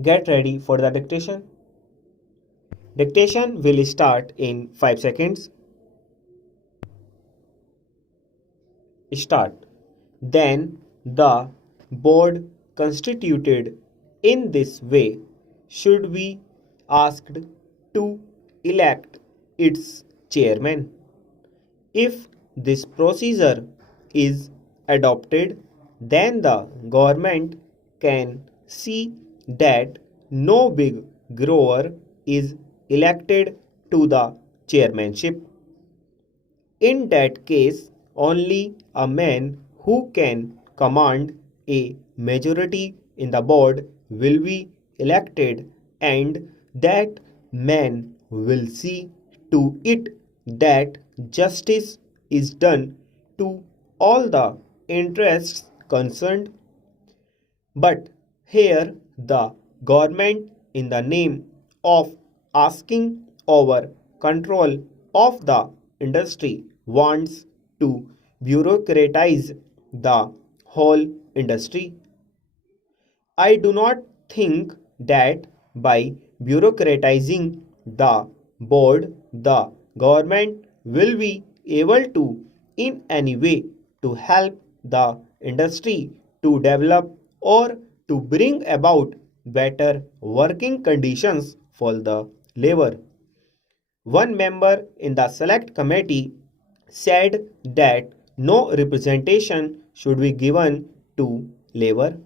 Get ready for the dictation. Dictation will start in 5 seconds. Start. Then the board constituted in this way should be asked to elect its chairman. If this procedure is adopted, then the government can see that no big grower is elected to the chairmanship. In that case, only a man who can command a majority in the board will be elected, and that man will see to it that justice is done to all the interests concerned. But here the government, in the name of asking over control of the industry, wants to bureaucratize the whole industry. I do not think that by bureaucratizing the board, the government will be able to, in any way, to help the industry to develop or to bring about better working conditions for the labor. One member in the select committee said that no representation should be given to labor.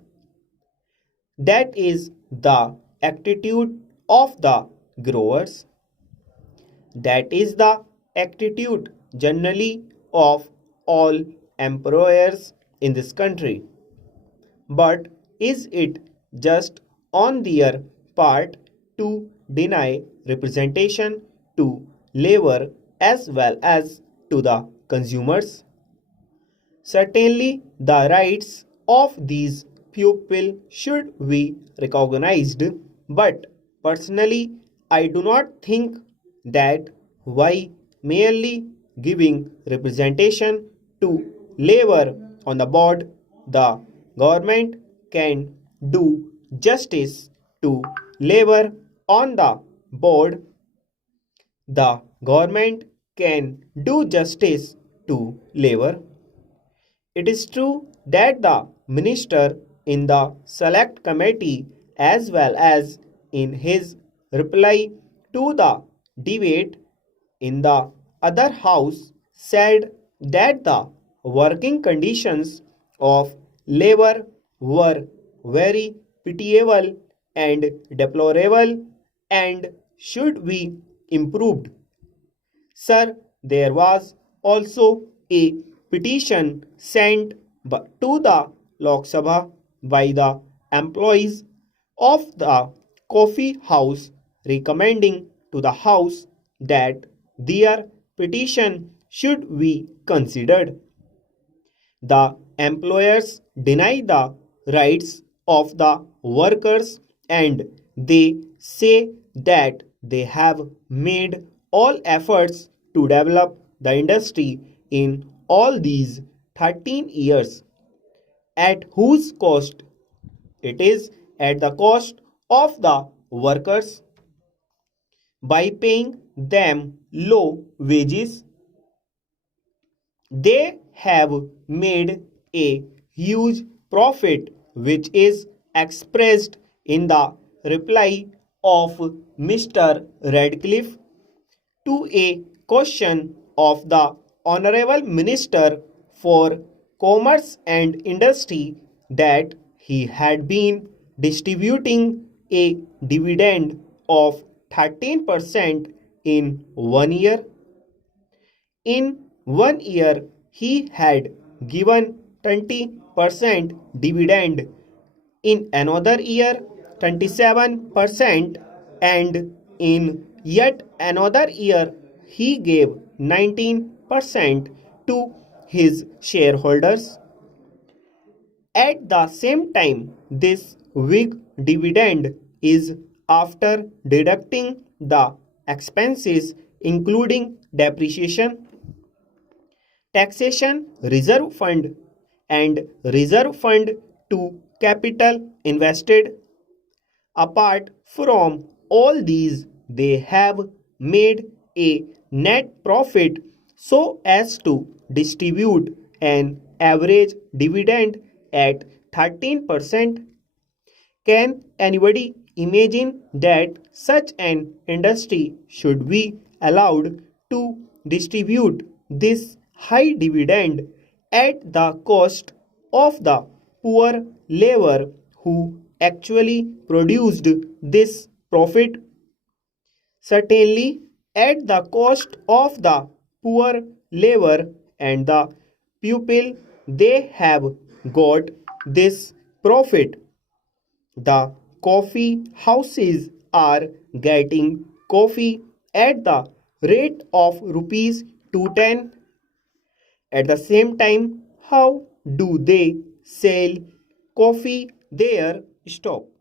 That is the attitude of the growers. That is the attitude generally of all employers in this country. But is it just on their part to deny representation to labor as well as to the consumers? Certainly, the rights of these people should be recognized, but personally, I do not think that by merely giving representation to labor on the board, the government can do justice to labor on the board. The government can do justice to labor. It is true that the minister in the select committee, as well as in his reply to the debate in the other house, said that the working conditions of labor were very pitiable and deplorable and should be improved. Sir, there was also a petition sent to the Lok Sabha by the employees of the coffee house recommending to the house that their petition should be considered. The employers deny the rights of the workers and they say that they have made all efforts to develop the industry in all these 13 years. At whose cost? It is at the cost of the workers. By paying them low wages, they have made a huge profit, which is expressed in the reply of Mr. Radcliffe to a question of the Honorable Minister for Commerce and Industry that he had been distributing a dividend of 13% in 1 year. In 1 year, he had given 20% dividend. In another year, 27%, and in yet another year, he gave 19% to his shareholders. At the same time, this big dividend is after deducting the expenses including depreciation, taxation, reserve fund, and reserve fund to capital invested. Apart from all these, they have made a net profit so as to distribute an average dividend at 13%. Can anybody imagine that such an industry should be allowed to distribute this high dividend at the cost of the poor labor who actually produced this profit? Certainly, at the cost of the poor labor and the pupil, they have got this profit. The coffee houses are getting coffee at the rate of rupees 210. At the same time, how do they sell coffee there? Stop.